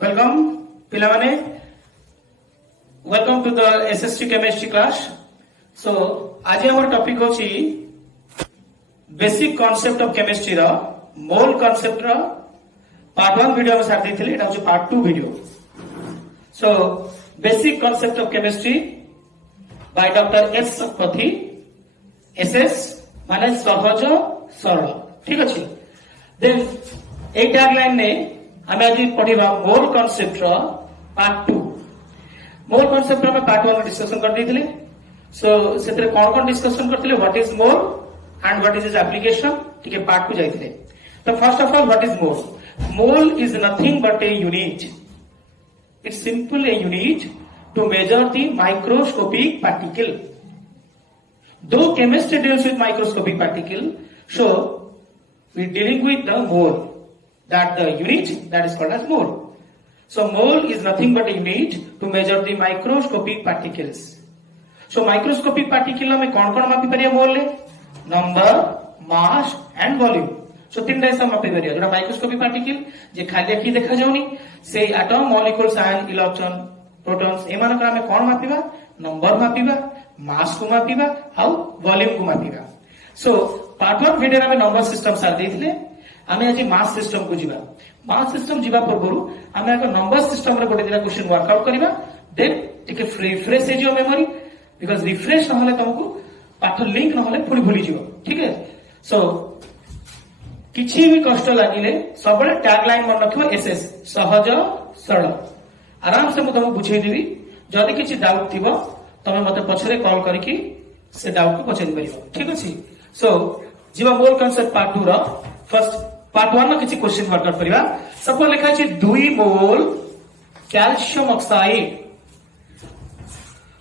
Welcome पिलामाने welcome to the SST chemistry class. So आज हमर टॉपिक होची बेसिक कांसेप्ट ऑफ केमिस्ट्री रा मोल कांसेप्ट रा पार्ट 1 वीडियो में साथ देथिले एटा होची part 2 video. So basic concept of chemistry by doctor S Satapathy SS माने सहज सरल। ठीक अछि। देन ए टैगलाइन ने हमें आज पढ़िबा मोल कांसेप्ट रा पार्ट 2। मोल कांसेप्ट में पार्ट 1 डिस्कशन कर देथिले। सो सेतरे कोन डिस्कशन करथिले what is mole and what is its application. ठीक है, पार्ट 2 जाइथिले। तो first of all what is mole? Mole is nothing but a unit. It's simple a unit to measure the microscopic particle. Though chemistry deals with microscopic particle, so we dealing with the mole, that the unit that is called as mole. So mole is nothing but a unit to measure the microscopic particles. So microscopic particle में कौन-कौन मापी परिया मोल ले? Number, mass and volume. So तीन type से मापी परिया। जोड़ा microscopic particle जे खाली आखि देखा जाउनी से atom, molecules, ion, electron, protons एमान करा में कौन मापीबा? Number मापीबा, मास को मापीबा आउ वॉल्यूम को मापीबा। सो पार्ट 1 वीडियो में नंबर सिस्टम सार देथिले। आमे आज मास सिस्टम को जीवा। मास सिस्टम जीवा पूर्व आमे एक नंबर सिस्टम रे गोटे दिना क्वेश्चन वर्कआउट करबा। देन टिके रिफ्रेश हे जियो मेमोरी, बिकॉज़ रिफ्रेश न होले तुमको पाठ लिंक न होले पुनी भूली जियो। ठीक है। सो किछि भी कष्ट लागिले सबले टैगलाइन मन रखिबो एसएस सहज सरल। आराम से मु तुमको बुझेई देबी। जदि किछि डाउट थिबो तमे मते पछरे कॉल करके से डाउट को पछरे परिबो। ठीक अछि। सो जीवा मोल कांसेप्ट पार्ट 2 रा फर्स्ट पार्ट 1 में किछि क्वेश्चन वर्कआउट करिबा। सपोज लिखा अछि 2 mole calcium oxide.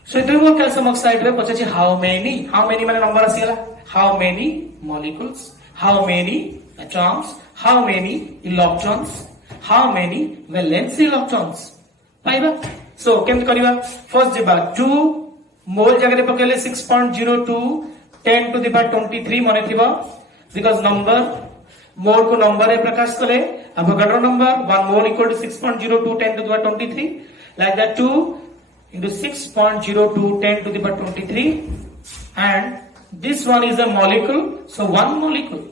So 2 mole calcium oxide रे पछे हाउ मेनी माने नंबर आसीला। How many molecules, how many atoms, how many electrons, how many valence electrons पाइबा। सो केमत करिबा? फर्स्ट जेबा 2 मोल जगह रे पकेले 6.02 10 टू द पावर 23 माने थिबा, बिकॉज़ नंबर मोल को नंबर रे प्रकाश करे। Avogadro number 1 mole equal to 6.02 10 to the power 23, like that 2 into 6.02 10 to the power 23, and this one is a molecule, so 1 molecule.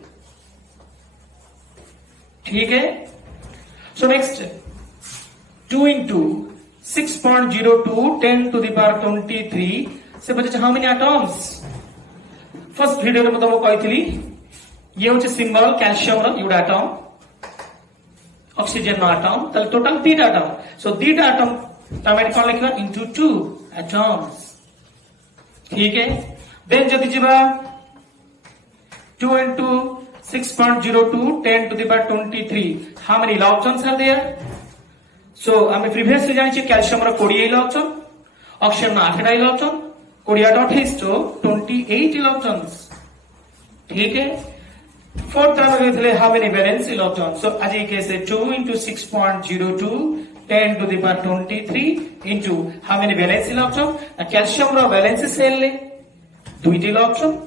ठीक है। so next 2 into 6.02 10 to the power 23 से बचे how many atoms? First video में तुमको कही ये होचे symbol calcium रो युडा atom, oxygen no atom, तले टोटल 3 एटम। सो 3 एटम तमे कोन लिखबा इनटू 2 एटम्स। ठीक है। देन जदि जिबा 2 into 6.02 10 to the power 23 how many electrons are there? सो आमे प्रीवियसली जानि छी कैल्शियम रो 20 इलेक्ट्रॉन, ऑक्सीजन नो 8 इलेक्ट्रॉन, 20 28 तो 28 इलेक्ट्रॉन्स। ठीक है। फोर्थ टर्म में देथिले हाउ मेनी वैलेंस इलेक्ट्रॉन। सो आज ये case 2 into 6.02 10 to the power 23 into how many valence electron? Calcium रो वैलेंस सेल ले 2 इलेक्ट्रॉन,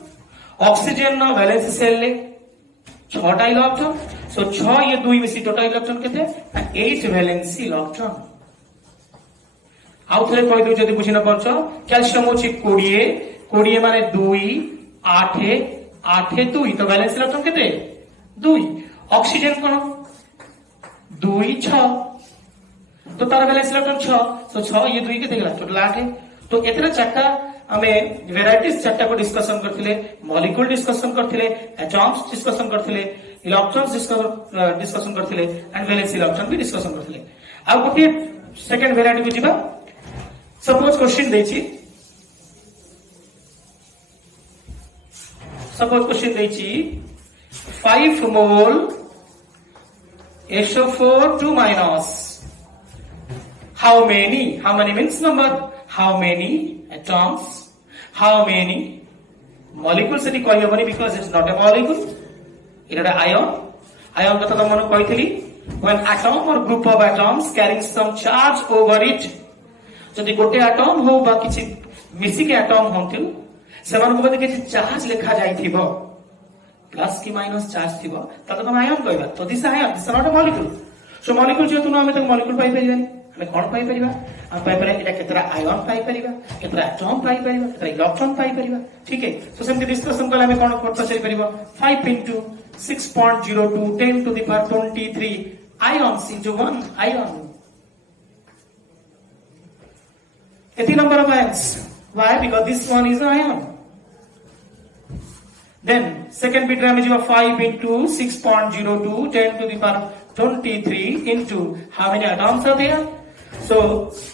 ऑक्सीजन रो वैलेंस सेल ले 6 इलेक्ट्रॉन। सो 6 ये 2 मिसी टोटल इलेक्ट्रॉन केते 8 वैलेंस इलेक्ट्रॉन। आउ थरे कहि दउ जदि बुझि न परछ कैल्शियम होछि 20 माने 2 8 8 2 तो वैलेंस इलेक्ट्रॉन केते 2। ऑक्सीजन कोन 2 6 तो तार वैलेंस इलेक्ट्रॉन 6। सो 6 ये 2 केते गेला टोटल 8। तो एतरा चारटा हमें वेराइटीज चारटा को डिस्कशन करथिले, मॉलिक्यूल डिस्कशन करथिले, एटम्स डिस्कशन करथिले, इलेक्ट्रॉन्स डिस्कशन करथिले एंड वैलेंस इलेक्ट्रॉन भी डिस्कशन करथिले। आ गोटे सेकंड वेराइटी को जिबा। सपोज क्वेश्चन देछि, सपोज क्वेश्चन देछि 5 मोल SO4 2 minus how many means number, how many atoms, how many molecules it कहि हबनी because it's not a molecule, it is ion कथा त मन कहितली when atom or group of atoms carrying some charge over it। जदि गोटे atom हो बा किछि मिसी के एटम होंथिल सेमान को बदे किछि चार्ज लिखा जाइथिबो प्लस की माइनस चार्ज थिबो त हम आयन कहबा। तो this ion, this not a molecule. So molecule जेतु न हमें मॉलिक्यूल पाई परिबानी हमें कोन पाई परिबा हम पाई परिबा एटा केतरा आयन पाई परिबा केतरा एटम पाई परिबा केतरा इलेक्ट्रॉन पाई परिबा ठीक है सो सेम डिस्कशन कला हमें कोन पचारि परिबा 5 into 6.02 10 to the power 23 ions into 1 ion एती number of ions why because this one is an ion then second bit ram is 5 into 6.02 10 to the power 23 into how many atoms are there so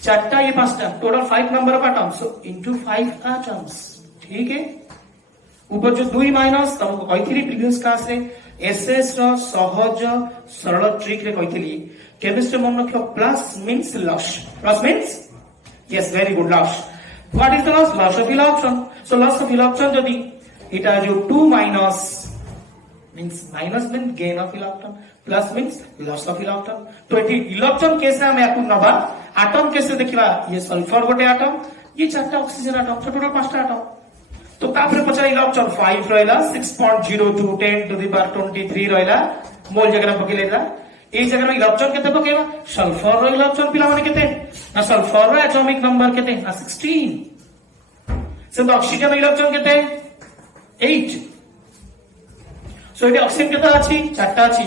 चारटा ये पांचटा total 5 number of atoms so into 5 atoms ठीक है ऊपर जो 2 minus तुमको कहिथिली previous class रे SS रो सहज सरल trick रे कहिथिली केमिस्ट्री मन रखो plus means loss plus means yes very good loss what is the loss loss of electron so loss of electron जदी इटा जो 2 minus means minus means gain of electron plus means loss of electron तो eighty electron case में आपको नबा atom case देखिबा ये sulphur गोटे एटम ये चारटा ऑक्सीजन एटम टोटल पांचटा एटम तो तापर पछा इलेक्ट्रॉन 5 रहला 6.02 10 to the power 23 रहला मोल जगह पकेलेला ए जगह इलेक्ट्रॉन केते पकेबा सल्फर रो इलेक्ट्रॉन पिला माने केते ना सल्फर रो एटॉमिक नंबर केते ना 16 से ऑक्सीजन इलेक्ट्रॉन केते 8 सो ये ऑक्सीजन केता अछि चारटा अछि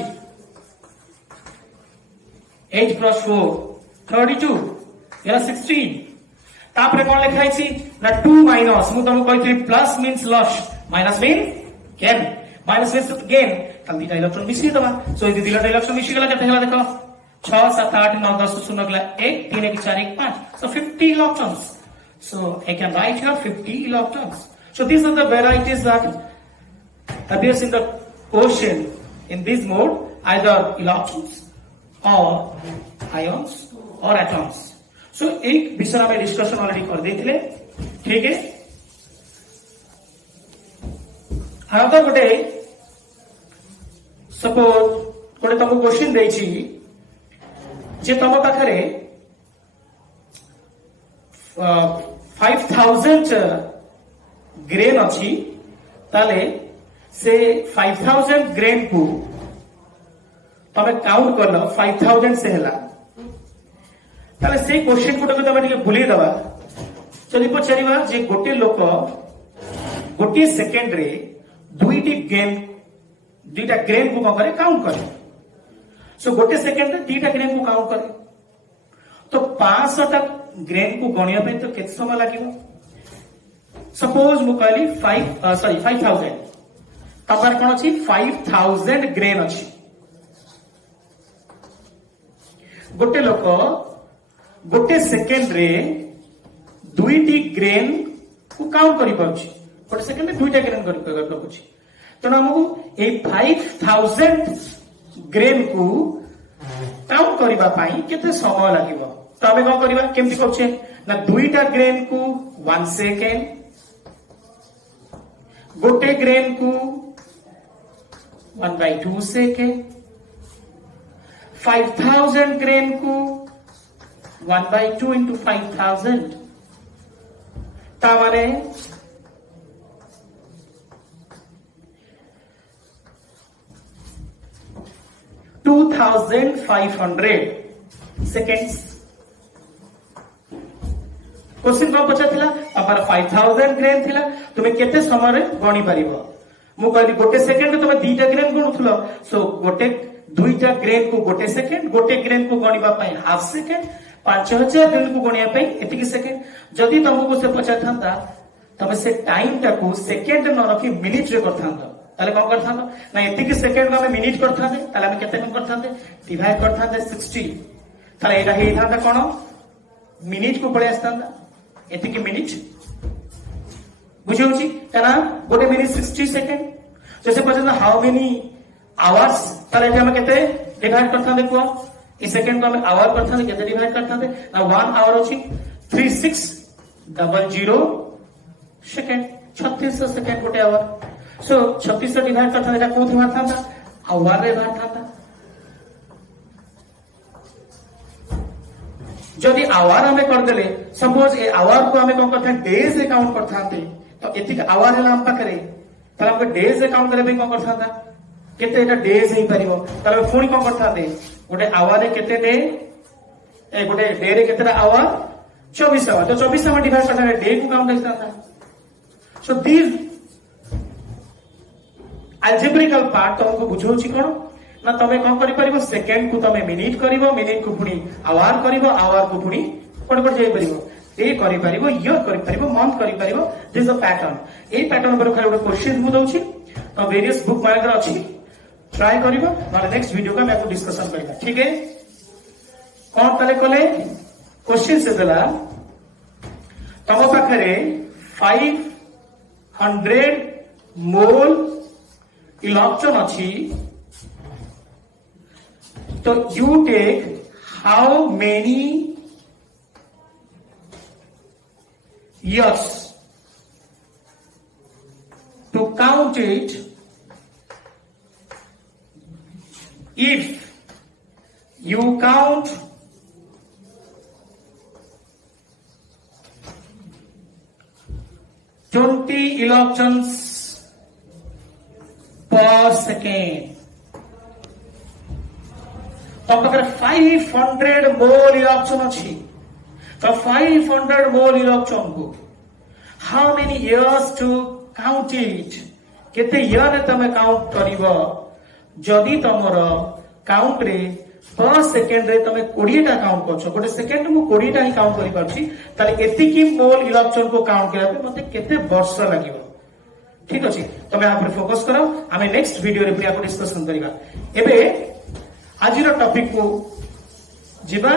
8 plus 4 32 या 16 तापर कोन लिखाइ छी ना 2 माइनस मु तुमको कहिथि plus means loss minus mean gain minus means gain तब दिटा इलेक्ट्रॉन मिसी दबा सो ये दिटा इलेक्ट्रॉन मिसी गला केते हला देखो 6 7 8 9 10 शून्य गला 1 3 1 4 1 5 so 50 electrons so I can write here 50 electrons so these are the varieties that appears in the ocean in this mode either electrons or ions or atoms so एक विषय में डिस्कशन ऑलरेडी कर देथिले ठीक है हां गोटे सपोज गोटे तुमको क्वेश्चन देछि जे तुम पाखरे 5000 ग्रेन अछि ताले से 5000 ग्रेन को तमे काउंट करलो 5000 से हला ताले से क्वेश्चन को तमे ଟିକେ भूली दबा जदि पछरिबा जे गोटे लोक गोटे सेकंड रे दुईटा ग्रेन को करे काउंट करे सो गोटे सेकंड रे दुईटा ग्रेन को काउंट करे तो 500 टा ग्रेन को गणिया पे तो केते समय लागिवो सपोज मु कहली 5000 तबार कोन अछि 5000 ग्रेन अछि गोटे लोक गोटे सेकेंड रे दुईटी ग्रेन को काउंट करि पाउछि गोटे सेकेंड रे दुईटा ग्रेन करि पाउछि तो हमहु ए 5000 ग्रेन को काउंट करिबा पई केते समय लागिवो तो हमें कोन करिबा केमति कहछे ना दुईटा ग्रेन को 1 सेकेंड गोटे ग्रेन को 1/2 सेकेंड 5000 ग्रेन को 1/2 into 5000 ता माने 2500 सेकेंड्स क्वेश्चन को पचाथिला अपर 5000 ग्रेन थिला तुमे केते समय रे गणी परिबो मु कहली गोटे सेकेंड तुमे दीटा ग्रेन गणुथलो सो गोटे दुईटा ग्रेन को गोटे सेकेंड गोटे ग्रेन को गणिबा पई हाफ सेकेंड 5000 ग्रेन को गणिया पई एतिकी सेकेंड जदि तुमको से पचाथांता तमे से टाइम टा को सेकेंड न रखी मिनिट रे करथांता ताले कोन करथांता ना एतिकी सेकेंड को हमें मिनिट करथांते ताले हमें केते कोन करथांते डिवाइड करथांते 60 ताले एटा हे थांता कोन मिनिट को पळे आस्तांता एतिकी मिनिट बुझियोछि तना गोटे मिनिट 60 सेकेंड जैसे पचाना हाउ मेनी आवर्स ताले एटा हमें केते डिवाइड करथांते को ई सेकेंड को हमें आवर करथांते केते डिवाइड करथांते ना 1 आवर अछि 3600 सेकेंड 3600 सेकेंड गोटे hour so 3600 divide करथांते Etah कोथि मारथांता our रे मारथांता जदि आवर हमें कर देले सपोज ए आवर को हमें कोन करथा डेज रे काउंट करथांते तो एतिक आवर हला हम पाखरे तला हम डेज रे काउंट करे कोन करथांता केते एटा डेज हे परिबो तला फुणी कोन करथांते गोटे आवर केते डे गोटे डे रे केते आवर 24 आवर तो 24 आवर डिवाइड करना डे को काउंट करता सो दिस algebraical part तुमको बुझौछि कोन ना तमे कोन करि परिबो सेकंड को तमे मिनिट करिवो मिनिट को पुनी आवर करिवो आवर को पुनी कोन कोन जाय परिबो डे करि परिबो ईयर करि परिबो मंथ करि परिबो दिस अ पैटर्न ए पैटर्न पर खाली ଗୋଟେ क्वेश्चन मु दउछि तो वेरियस बुक मानकर अछि ट्राई करिवो और नेक्स्ट वीडियो का मैं आपको डिस्कशन करिबा ठीक है कोन तले कोले क्वेश्चन से देला तम पाखरे 500 मोल इलेक्ट्रॉन अच्छी तो you take how many years to count it if you count 20 electrons per second तो अगर 500 मोल इलेक्ट्रॉन अच्छी तो 500 मोल इलेक्ट्रॉन को how many years to count it केते इयर तमे काउंट करिवो जदी तमर काउंट रे पर सेकंड रे तमे 20 टा काउंट करछो गोटे सेकंड मु 20 टा ही काउंट करि परछि ताले एतिकी मोल इलेक्ट्रॉन को काउंट करबा पे मते केते वर्ष लागिवो ठीक अछि तमे आ पर फोकस करो हमें नेक्स्ट वीडियो रे पूरा डिस्कशन करिबा एबे आजिर टॉपिक को जिबा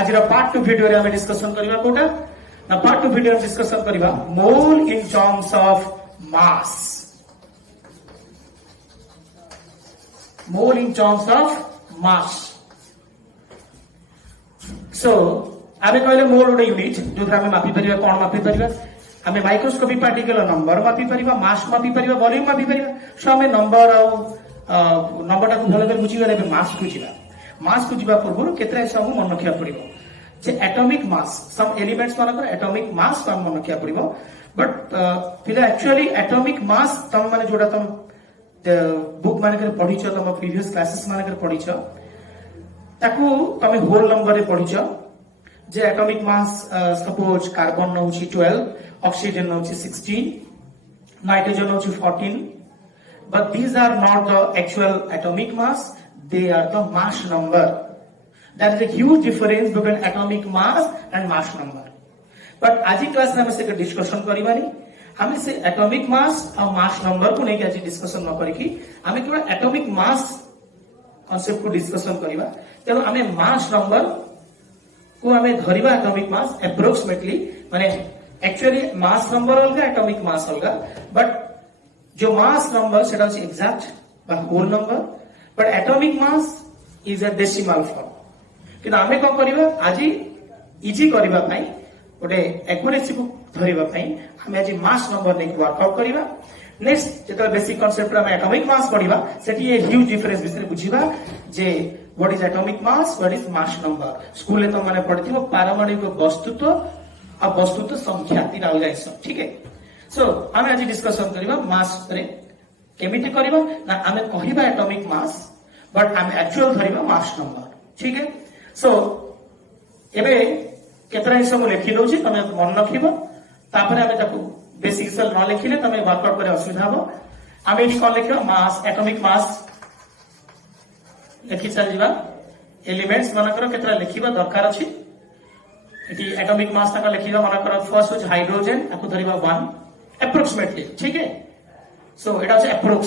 आजिर पार्ट 2 वीडियो रे हमें डिस्कशन करिबा कोटा ना पार्ट 2 वीडियो रे डिस्कशन करिबा mole in terms of mass mole in terms of mass so आमे कहले मोल गोटे यूनिट जो आमे मापी परिबा कोन मापी परिबा आमे माइक्रोस्कोपिक पार्टिकल नंबर मापी परिबा मास मापी परिबा वॉल्यूम मापी परिबा सो आमे नंबर नंबर टा भलो कर बुझी गले मास को जिबा मास को जिबा पूर्व केतरा सब मन रखिया पड़िबो जे एटॉमिक मास सम एलिमेंट्स मानकर एटॉमिक मास हम मन रखिया पड़िबो बट फिर एक्चुअली एटॉमिक मास तम माने जोडा तम बुक मानकर पढिछो तम प्रीवियस क्लासेस मानकर पढिछो ताकू तमे होल नंबर रे पढिछो जे एटॉमिक मास सपोज कार्बन नउछि 12 ऑक्सीजन नउछि 16 नाइट्रोजन नउछि 14 but these are not the actual atomic mass they are the mass number there is a huge difference between atomic mass and mass number but आज class में हम से discussion करिबानी हम से atomic mass और मास number को लेके आज डिस्कशन न करिकी हम केवल एटॉमिक मास कांसेप्ट को डिस्कशन करिबा तेनो हमें मास नंबर को हमें धरिबा एटॉमिक मास अप्रोक्सीमेटली माने एक्चुअली मास नंबर अलगा एटॉमिक मास अलगा बट जो मास नंबर सेटा इज एग्जैक्ट बा whole number but atomic mass is a decimal form कि आमे को करबा आज इजी करबा पई ओटे एक्यूरेसी को धरिबा पई हम आज मास नंबर नै वर्कआउट करबा नेक्स्ट जेतो बेसिक कांसेप्ट रा एटॉमिक मास पढिबा सेठी ए ह्यूज डिफरेंस बिसरे बुझिबा जे what is atomic mass what is mass number school ले तो माने पढिथिबो पारमाणविक वस्तुत्व आ वस्तुत्व संख्या तीन आ जाय सब ठीक है सो आमे आज डिस्कशन करिबा मास रे केमिति करिबा ना आमे कहिबा एटॉमिक मास बट आमे एक्चुअल धरिबा मास नंबर ठीक है सो एबे केतरा इ सब लिखि दउछि तमे मन रखिबो तापर आमे ताकू बेसिक सेल न लिखिले तमे वर्कआउट करे असुविधा हो आमे इनि कोन लिखिबा मास एटॉमिक मास लिखि चल जिबा एलिमेंट्स मानकर केतरा लिखिबा दरकार अछि इति एटॉमिक मास तक लिखिबा मानकर फर्स्ट इज हाइड्रोजन ताकू धरिबा 1 approximately ठीक है so it is approx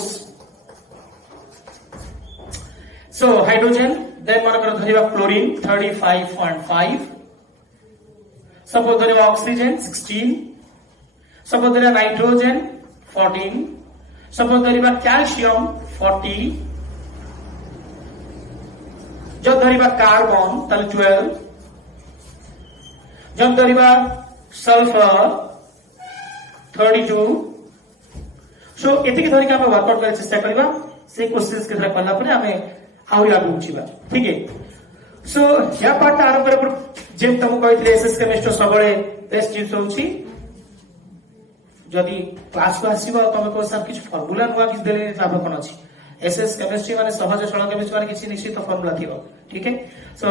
so hydrogen then मानकर धरिबा क्लोरीन 35.5 सपोज धरिबा ऑक्सीजन 16 सपोज धरिबा नाइट्रोजन 14 सपोज धरिबा कैल्शियम 40 जो धरिबा कार्बन तले 12 जो धरिबा सल्फर 32 सो एतिक धरि का वर्कआउट करे चेष्टा करबा से क्वेश्चंस के कला पर हमें आउरी आगु उठिबा ठीक है सो या पार्ट आरंभ करे जे तुम कहितले एसएस केमिस्ट्री सबळे बेस्ट चीज होउची जदी क्लास को आसीबा तमे को सर किछ फार्मूला नुवा किछ देले लाभ कोन अछि एसएस केमिस्ट्री माने सहज सरल केमिस्ट्री माने किसी निश्चित फार्मूला थिबो ठीक है सो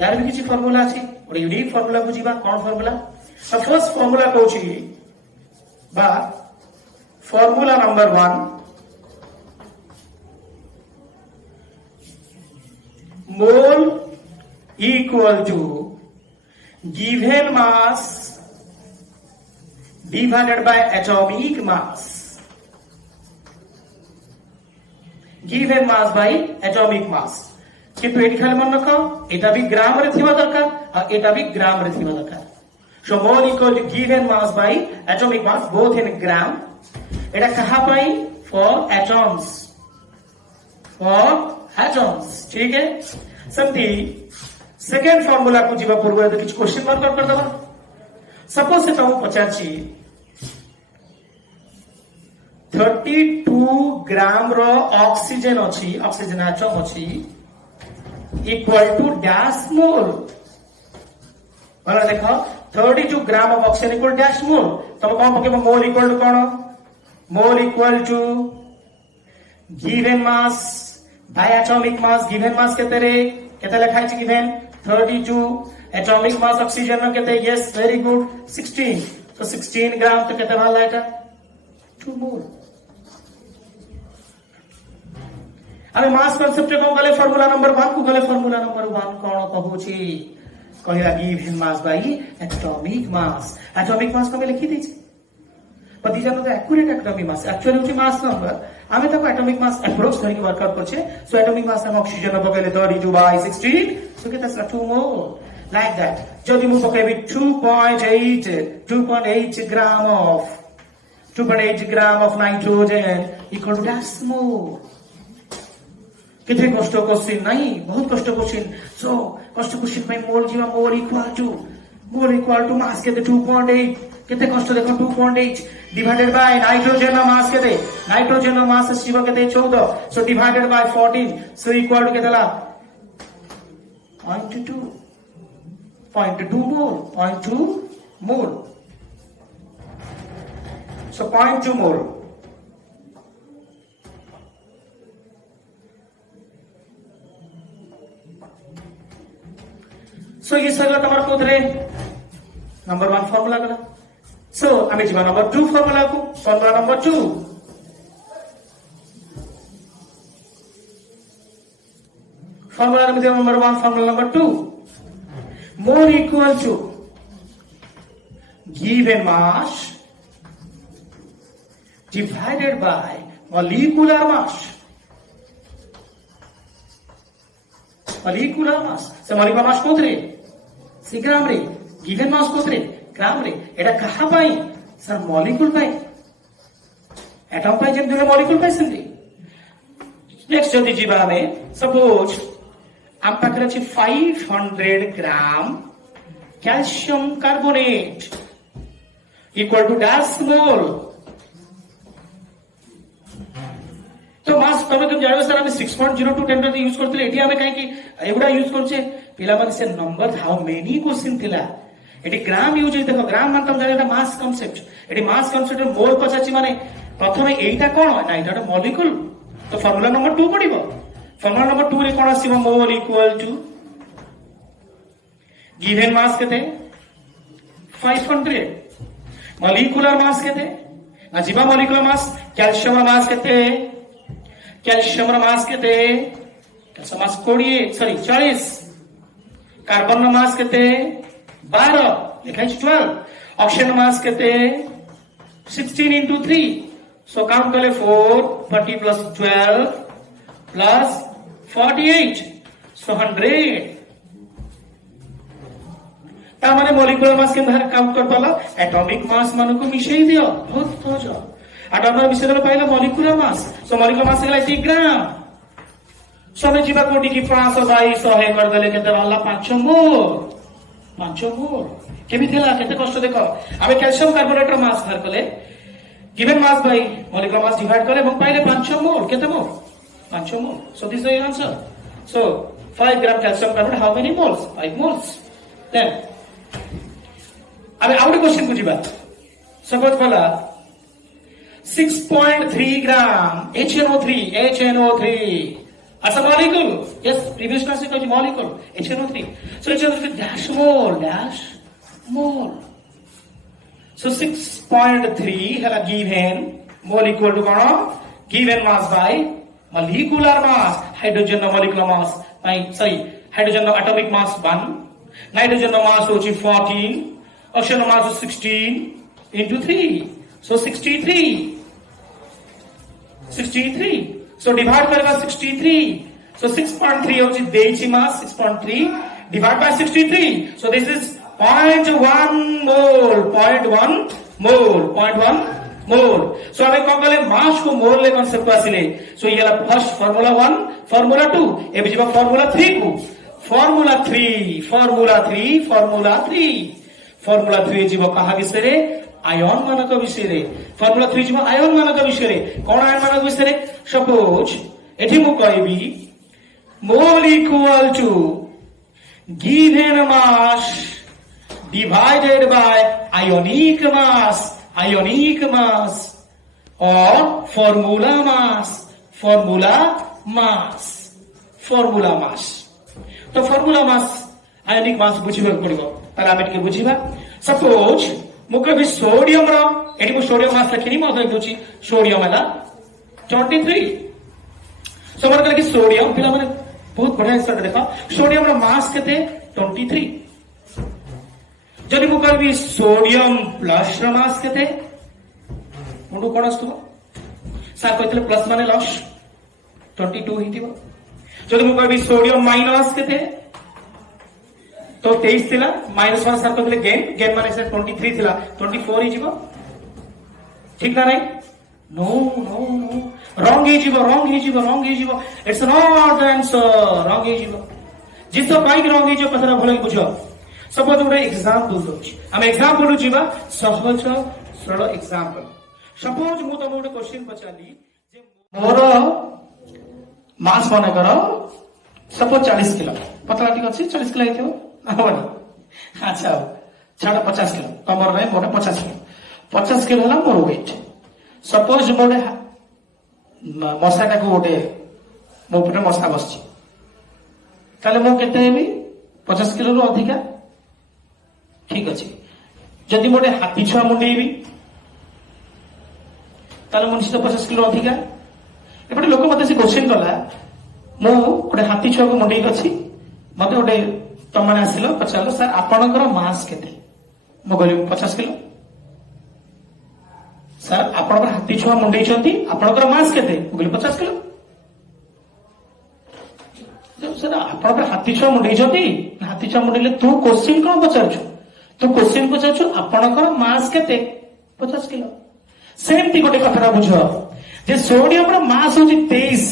यार भी किसी फार्मूला अछि और यूनिक फार्मूला बुझिबा कोन फार्मूला द फर्स्ट फार्मूला कोछि बा formula number 1 mole equal to given mass divided by atomic mass given mass by atomic mass किंतु एटी खाली मन रख एटा भी ग्राम रे थिबा दरकार और एटा भी ग्राम रे थिबा दरकार so mole equal to given mass by atomic mass both in gram एटा कहा पाई फॉर एटॉम्स ठीक है समथि सेकंड फार्मूला को जीवा पूर्व तो किछ क्वेश्चन मार्क कर दबा सपोज से तुम पचाची 32 ग्राम रो ऑक्सीजन अछि ऑक्सीजन एटम अछि इक्वल टू डैश मोल बोला देखो 32 gram of oxygen equal dash mole तब कोन पके मोल इक्वल टू कोन mole equal to given mass by atomic mass given mass केते रे केते लिखा छै गिवन 32 एटॉमिक मास ऑक्सीजन में केते यस वेरी गुड 16 तो 16 ग्राम तो केते भाला एटा 2 मोल अबे मास कांसेप्ट को गले फार्मूला नंबर 1 को गले फार्मूला नंबर 1 कोन कहू छी कहला गिवन मास बाय एटॉमिक मास को लिखि दै छी पति जानो तो एक्यूरेट एटॉमिक मास एक्चुअली होची मास नंबर आमे तक एटॉमिक मास अप्रोच करके वर्कआउट करछे सो एटॉमिक मास हम ऑक्सीजन पकेले 32 बाय 16 सो केता 2 मोल like that जदि मु पकेबी 2.8 gram of nitrogen equal to that mole कितने कष्ट क्वेश्चन नहीं बहुत कष्ट क्वेश्चन सो कष्ट क्वेश्चन में मोल इक्वल टू मास के 2.8 कितने कष्ट देखो 2.8 डिवाइडेड बाय नाइट्रोजन मास के नाइट्रोजन मास शिव के 14 so divided by 14 so equal to केतला 0.2 मोल सो 0.2 मोल सो ये सगळं तुम्हारा कोथरे नंबर 1 फॉर्मूला गला सो आम्ही जीवा नंबर 2 फॉर्मूला को formula number 2 formula number 1 formula number 2 mole equal to given mass divided by molecular mass से मॉलिक्यूलर मास कोथरे सी ग्राम रे गिवन मास कोथरे ग्राम रे एटा कहा पाई सर मॉलिक्यूल पाई एटम पाई जेम दुले मॉलिक्यूल पाई सेंती नेक्स्ट जदी जीवा में सपोज हम पाखरे अछि 500 gram calcium carbonate equal to dash mole तो मास तब तुम जानो सर हम 6.02 टेम्परेचर यूज करते एटी हमें काहे कि एवडा यूज करछे पिला मन से नंबर हाउ मेनी क्वेश्चन थिला एटी ग्राम यूज होई देखो ग्राम मान तुम जाने मास कांसेप्ट एटी मास कांसेप्ट मोल पचाची माने प्रथमे एटा कोन ना एटा मॉलिक्यूल तो फार्मूला नंबर 2 पडिबो फार्मूला नंबर 2 रे कोन आसीबो mole equal to given mass केते 500 मॉलिक्यूलर मास केते ना जीवा मॉलिक्यूलर मास कैल्शियम मास केते कैल्शियम मास केते कैल्शियम मास 40 कार्बन मास केते 12 लिखाई 12 ऑक्सीजन मास केते 16 into 3 सो काउंट कले 4 40 plus 12 plus 48 सो 100 ता माने मॉलिक्यूलर मास के बाहर काउंट कर पाला एटॉमिक मास मान को मिशेई दियो बहुत सहज एटॉमिक मिशेदल पाइला मॉलिक्यूलर मास सो मॉलिक्यूलर मास गला 1 ग्राम सो में जीवा कोटी की 500 बाई 100 कर देले केते रहला 5 मोल केबी थिला केते कष्ट देखो आबे कैल्शियम कार्बोनेट मास बाहर कले given mass by molecular mass divide करे এবং পাইলে 5 मोल केते mole 5 mole so this is the answer so 5 gram calcium carbonate how many moles 5 moles then अबे आउट क्वेश्चन को जीवा सपोज कला 6.3 ग्राम HNO3 अच्छा molecule yes previous class में कही molecule HNO3 so HNO3 dash mole so 6.3 है given molecule to कौन given mass by molecular mass hydrogen molecular mass sorry hydrogen atomic mass 1 nitrogen mass होची 14 oxygen mass 16 into 3 so 63 so divide करेगा 63 so 6.3 होची देची mass 6.3 divide by 63 so this is 0.1 mole so हमें कौन कले mass को mole ले concept को आसिले so ये ला first formula 1 formula 2 ए भी जीवा formula 3 को formula 3 जीवा कहा विषय रे आयन मानक विषय रे formula 3 जीवा आयन मानक विषय रे कौन आयन मानक विषय रे suppose एठी मु कहबी mole equal to given mass divided by ionic mass or formula mass तो formula mass ionic mass बुझिबा पड़िबो ताला हम एठी बुझिबा suppose मु कहबी सोडियम रो एठी मु सोडियम मास लिखिनी मो दोची सोडियम हला 23 सो मन कि सोडियम पिला माने बहुत बढ़िया आंसर देखो सोडियम रो मास केते 23 जदि मु कहबी सोडियम प्लस रो मास केते मुंडू कोन आस्तबो सर कहतले प्लस माने लॉस 22 हितिबो जदि मु कहबी सोडियम माइनस केते तो 23 थिला माइनस 1 सर कहतले गेन माने से 23 थिला 24 ही जीवो ठीक ना नहीं नो रॉन्ग ही जीवो it's not the answer wrong ही जीवो जिसो काई रॉन्ग ही जो कथरा भलो बुझो सपोज गोटे एग्जांपल दोछि हम एग्जांपल जीवा सहज सरल एग्जांपल सपोज मु तुम गोटे क्वेश्चन पचाली जे मोर मास माने करो सपोज 40 किलो पतला ठीक अछि 40 किलो हेतियो हबनी अच्छा छाड़ 50 किलो तमर रे मोटे 50 किलो हला मोर वेट सपोज मोटे मसाटा को गोटे मो ऊपर मसा बसछि ताले मो केते हेबी 50 किलो रो अधिका ठीक अछि जदि मोटे हाथी छुआ मुंडेबी ताले मुनिस तो 50 किलो अधिका एपटे लोक मते से क्वेश्चन कला मो गोटे हाथी छुआ को मुंडेई अछि मते गोटे तमने आसिलो पचालो सर आपनकर मास केते मो कहली 50 किलो सर आपनकर हाथी छुआ मुंडेई छथि आपनकर मास केते मो कहली 50 किलो सर आपनकर हाथी छुआ मुंडेई छथि हाथी छुआ मुंडेले तू क्वेश्चन कोन पचारछु तो क्वेश्चन पचारछु आपनकर मास केते 50 किलो सेमती गोटे कथा बुझ जे सोडियम रो मास होची 23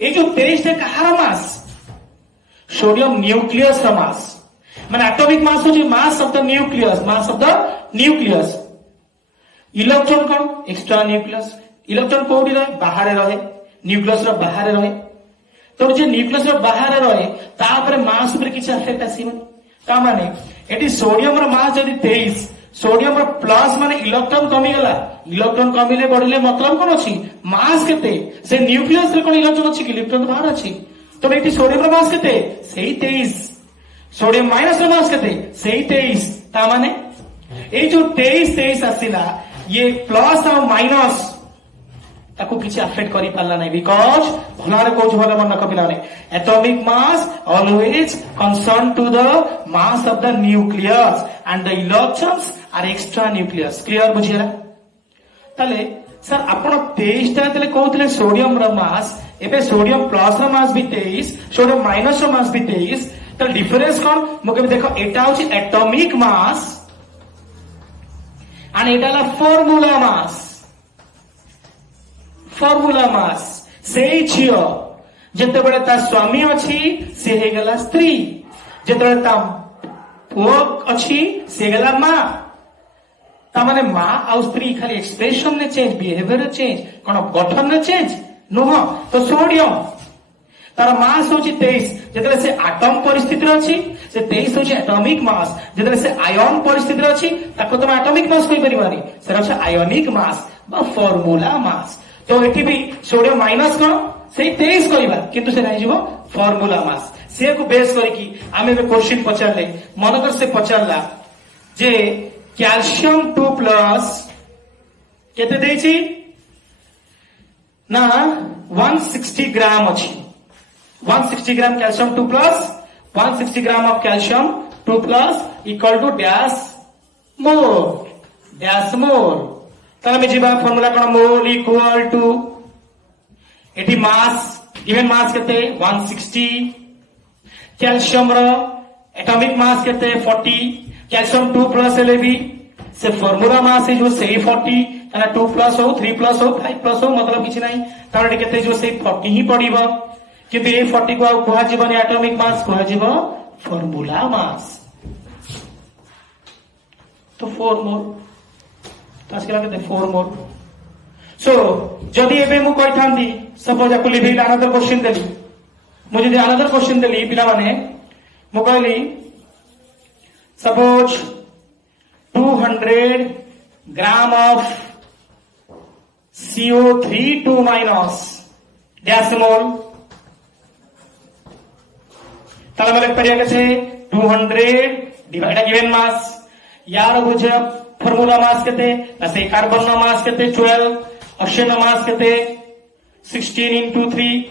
ए जो 23 टे कहार मास सोडियम न्यूक्लियस रो मास माने एटॉमिक मास होची मास of the nucleus electron cone extra nucleus electron कोडी रहे बाहर रहे न्यूक्लियस रो बाहर रहे तो जे न्यूक्लियस रो बाहर रहे ता पर मास पर किछ इफेक्ट आसीबो ता माने एटी सोडियम रो मास जदी 23 सोडियम रो प्लस माने इलेक्ट्रॉन कमी गला इलेक्ट्रॉन कमिले बढ़िले मतलब कोन अछि मास केते से न्यूक्लियस रे कोन इलेक्ट्रॉन अछि कि इलेक्ट्रॉन बाहर अछि तो एटी सोडियम रो मास केते सेही 23 सोडियम माइनस रो मास केते सेही 23 ता माने ए जो 23 आसिला ये प्लस और माइनस ताको किछि अफेक्ट करि पाला नै बिकॉज़ भलारे कोच भला मन न कपिला नै atomic mass always concern to the mass of the nucleus and the electrons are extra nucleus clear बुझिरा तले सर आपण 23 ता तले कहउतले सोडियम रो मास एबे सोडियम प्लस रो मास भी 23 सोडियम माइनस रो मास भी 23 त डिफरेंस कोन मके देखो एटा होची atomic mass and Etah La formula mass से झियो जते बड़े ता स्वामी अछि से हे गला स्त्री जते ता पुओ अछि से गला मां ता माने मां आ स्त्री खाली एक्सप्रेशन ने चेंज बिहेवियर चेंज कोन गठन ने चेंज नुह तो सोडियम तार मास होची 23 जते से एटम परिस्थिति रे अछि से 23 होची एटॉमिक मास जते से आयन परिस्थिति रे अछि ताको तो एटॉमिक मास कोइ परिवानी से अछि आयोनिक मास फॉर्मूला मास। तो एटी भी सोडियम माइनस कौन से 23 कहवा किंतु से नहीं फॉर्मूला मास से को बेस करके आमे क्वेश्चन पचारे मनकर से पचारला जे कैल्शियम 2 प्लस केते देछि ना 160 ग्राम अच्छी 160 gram calcium 2 plus 160 gram of calcium 2 plus equal to dash mole तार जीवा फॉर्मूला कौन मोल इक्वल टू एटी मास गिवन मास केते 160 कैल्शियम रो एटॉमिक मास केते 40 कैल्शियम 2 प्लस हेले भी से फॉर्मूला मास है जो सही 40 तना 2 प्लस हो 3 प्लस हो 5 प्लस हो मतलब किसी नहीं तार केते जो सही 40 ही पड़िबो किंतु ए 40 को आ कुहा जीवनी एटॉमिक मास कुहा जीवो फॉर्मूला मास तो 4 मोल तो आसला केते 4 मोल। सो जदि एबे मु कहि थांती सपोज आपको लिखि अनदर क्वेश्चन देली मुझे जदि अनदर क्वेश्चन देली पिला माने मु कहली suppose 200 gram of CO3 2 minus decimal ताला मतलब परिया कैसे 200 डिवाइड गिवन मास यार बुझे फॉर्मूला मास केते से कार्बन नो मास केते 12 ऑक्सीजन नो मास केते 16 into 3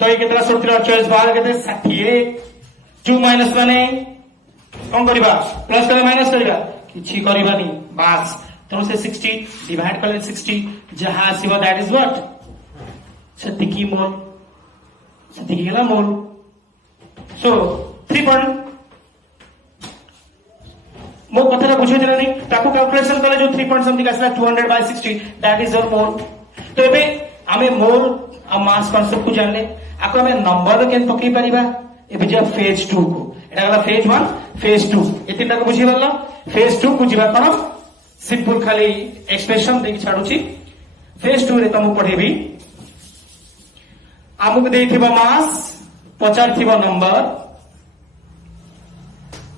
तो ये कितना 17 24 12 केते 60 2 माइनस माने कौन करिबा प्लस करे माइनस करिबा किछि करिबानी मास तो से 60 डिवाइड करले 60 जहां आसीबो दैट इज व्हाट सेतिकी मोल सेतिकी गेला मोल। सो 3 पॉइंट मो कथा बुझे देला नहीं ताको कैलकुलेशन करे जो 3 पॉइंट समथिंग आसला 200 by 60 दैट इज योर मोल। तो एबे आमे मोल आ मास कांसेप्ट को जानले आको हमें नंबर केन पकई परिबा एबे जे फेज 2 को एटा गला फेज 1 फेज 2 ए तीनटा को बुझी गल्ला फेज 2 को जीवा कोन सिंपल खाली एक्सप्रेशन देख छाडुची फेज 2 रे तमु पढेबी आमुक देइथिबा मास पचारथिबा नंबर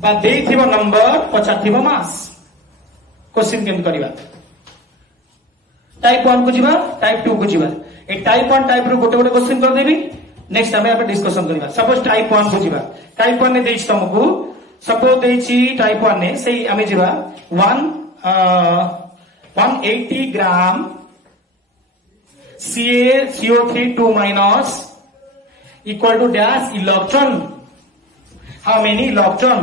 बा देइथिबा नंबर पचारथिबा मास क्वेश्चन केन करिबा टाइप 1 को जीवा टाइप 2 को जीवा ए टाइप 1 टाइप रो गोटे गोटे क्वेश्चन कर देबी नेक्स्ट हमें आप डिस्कशन करिबा। सपोज टाइप 1 को जीवा टाइप 1 ने देइछ तुमको सपोज देइछि टाइप 1 ने सेही हमें जीवा 180 ग्राम CO3 2 minus equal to dash electron how many electron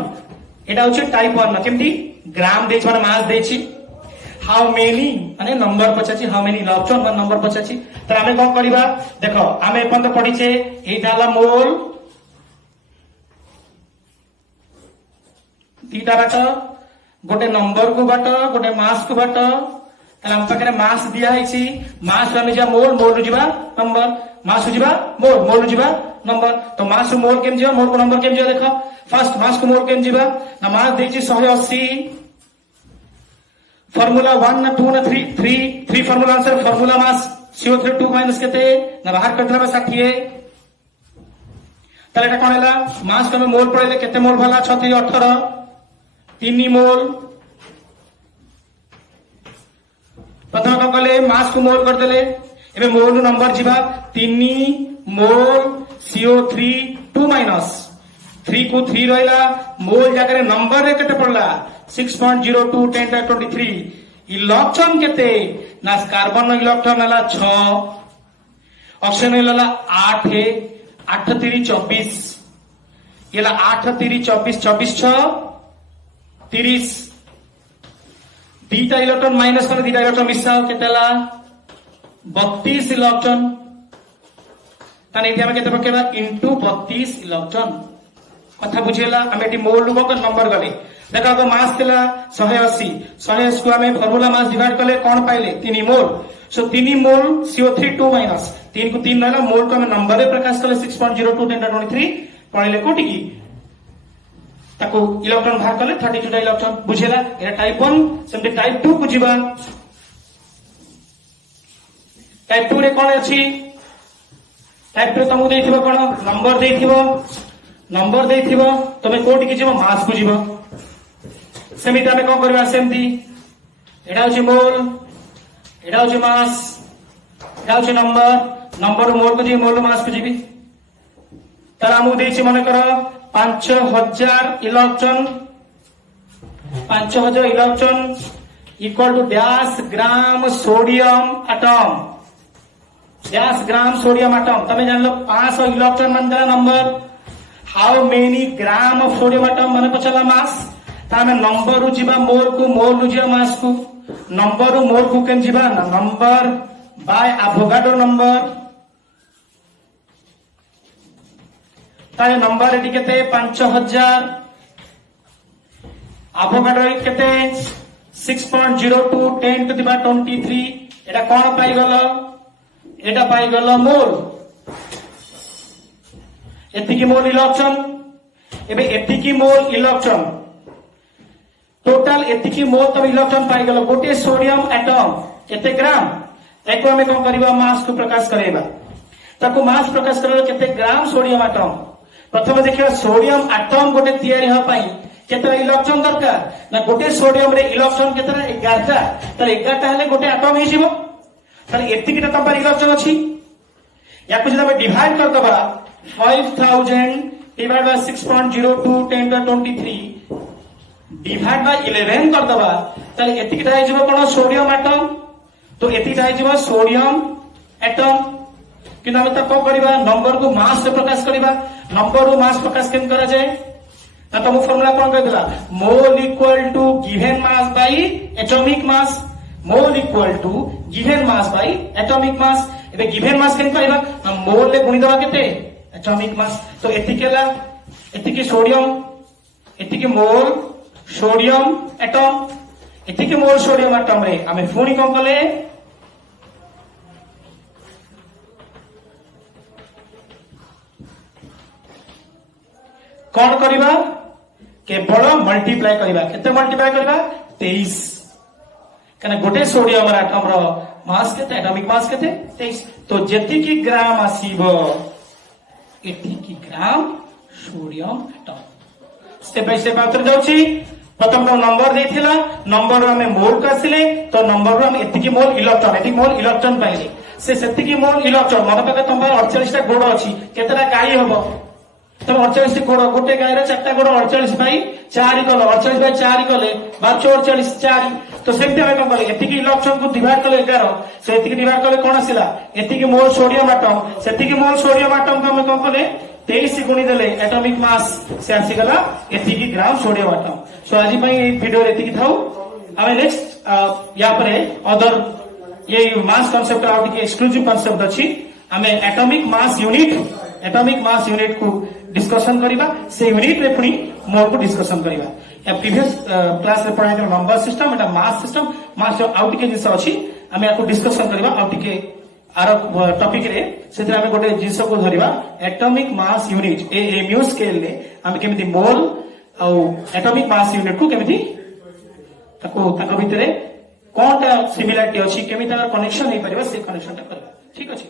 এটা হচ্ছে টাইপ 1 না কেমতি গ্রাম দেইছ মানে মাস দেইছি how many মানে नंबर पचाची how many electron মানে नंबर पचाची তো আমি কোন করিবা দেখো আমি এখন তো পড়িছে এইটা হলো মোল দুইটা বাট गोटे नंबर को बाट गोटे मास को बाट ताले हम पाखरे मास दिया हैछि मास हम जा मोल मोल जिबा नंबर मास जिबा मोल मोल जिबा नंबर तो मास मोल केम जिबा मोल को नंबर केम जिबा देखो फर्स्ट मास को मोल केम जिबा ना मास देछि 180 फार्मूला 1 ना 2 ना 3 formula answer formula mass CO3 2 minus केते ना बाहर करथला 60 ताले एटा कोन हैला मास को मोल पड़ले केते मोल भला 36 18 3 मोल प्रथम कौन कले मास को मोल कर देले एबे मोल नंबर जीवा 3 मोल CO3 2 माइनस 3 को 3 रहला मोल जाकर नंबर रे केते पड़ला 6.02 10 to 23 इलेक्ट्रॉन केते ना कार्बन नो इलेक्ट्रॉन हला 6 ऑक्सीजन हला 8 है 8 3 24 येला 8 3 24 24 6 30 दीटा इलेक्ट्रॉन माइनस कर दीटा इलेक्ट्रॉन मिसाओ केतेला 32 इलेक्ट्रॉन ताने इथे हम केते पकेबा इनटू 32 इलेक्ट्रॉन कथा बुझेला हम एटी मोल को नंबर गले देखा को मास थिला 180 180 को हमें फार्मूला मास डिवाइड करले कोन पाइले 3 मोल सो 3 मोल CO3 2 माइनस 3 को 3 रहला मोल को हमें नंबर रे प्रकाश करले 6.02 10 to 23 पढिले कोटी की ताको इलेक्ट्रॉन बाहर करले 32 इलेक्ट्रॉन बुझेला एटा टाइप 1 सेमते टाइप 2 को जीवा टाइप 2 रे कोन अछि टाइप 2 तमु देथिबो कोन नंबर देथिबो तमे कोटी की जीवा मास को जीवा सेमिता में कोन करबा सेमती एटा अछि मोल एटा होची मास एटा होची नंबर नंबर मोल को जी मोल मास को जीबी तार हमु देछि मन कर 5000 electron 5000 electron equal to dash gram sodium atom dash gram sodium atom तमे जान लो 500 इलेक्ट्रॉन मन दा number how many gram of sodium atom माने पचला मास तामे नंबर रु जीवा मोल को मोल रु जीवा मास को नंबर रु मोल को केन जीवा ना नंबर बाय एवोगाड्रो नंबर तारे नंबर एटी केते 5000 एवोगाड्रो केते 6.02 10 टू द पावर 23 एटा कोन पाई गलो एटा पाई गलो मोल एतिकी मोल इलेक्ट्रॉन एबे एतिकी मोल इलेक्ट्रॉन टोटल एतिकी मोल तब इलेक्ट्रॉन पाई गलो गोटे सोडियम एटम केते ग्राम एको हमें कोन करबा मास को प्रकाश करेबा ताको मास प्रकाश करलो केते ग्राम सोडियम एटम प्रथम देखिबा सोडियम एटम गोटे तयारी ह पाई केते इलेक्ट्रॉन दरकार ना गोटे सोडियम रे इलेक्ट्रॉन केते 11टा त 11टा हेले गोटे एटम हे जिवो त एतिकीटा तम इलेक्ट्रॉन अछि याको जब डिवाइड कर दबा 5000 divide by 6.02 10 to 23 divide by 11 कर दबा त एतिकीटा हे जिवो कोन सोडियम एटम तो एतिकीटा हे जिवो सोडियम एटम कि हम त को करबा नंबर को मास से प्रकाश करबा नंबर को मास प्रकाश केन करा जाय ना तो फॉर्मूला कोन कर दिला mole equal to given mass by atomic mass mole equal to given mass by atomic mass एबे गिवन मास केन पाइबा हम मोल ले गुणी दबा केते एटॉमिक मास तो एतिकेला एतिकी सोडियम एतिकी मोल सोडियम एटम एतिकी मोल सोडियम एटम रे हमें पुणी कोन कले कौन करिबा केवल मल्टीप्लाई करिबा केते मल्टीप्लाई करिबा 23 कने गोटे सोडियम एटम रो मास केते एटॉमिक मास केते 23 तो जेति की ग्राम आसीबो एति की gram sodium atom step by step आतर जाउची प्रथम तो नंबर देथिला नंबर हमें मोल का आसिले तो नंबर हम एति की मोल इलेक्ट्रॉन एति मोल इलेक्ट्रॉन पाइले से सेति की मोल इलेक्ट्रॉन मन पका तम 48 टा गोड़ अछि केतेटा गाई हबो तब 48 गोड़ गोटे गाय रे 4टा गोड़ 48 बाई 4 कल 48 बाई 4 कले 48 4 तो सेमते हम कोन कले एतिकी इलेक्ट्रॉन को डिवाइड कले 11 से एतिकी डिवाइड कले कोन आसिला एतिकी मोल सोडियम एटम सेतिकी मोल सोडियम एटम को हम कोन कले 23 गुणी देले एटॉमिक मास से आसी गला एतिकी ग्राम सोडियम एटम सो आज पई ए वीडियो एतिकी थाउ हमें नेक्स्ट या परे अदर ये मास कांसेप्ट आउट के एक्सक्लूसिव कांसेप्ट अछि हमें एटॉमिक मास यूनिट को डिस्कशन करिबा से यूनिट रे पुनी मोल को डिस्कशन करिबा या प्रीवियस क्लास रे पढाई नंबर सिस्टम एटा मास सिस्टम मास आउट के जिंस अछि हमें याको डिस्कशन करिबा आउट के आर टॉपिक रे सेतिर हमें गोटे जिंस को धरिबा atomic mass unit AMU scale रे हम केमिति मोल आ एटॉमिक मास यूनिट को केमिति ताको ताको भितरे कोनटा सिमिलरिटी अछि केमिति कनेक्शन हे परिबा से कनेक्शन ता करबा ठीक अछि।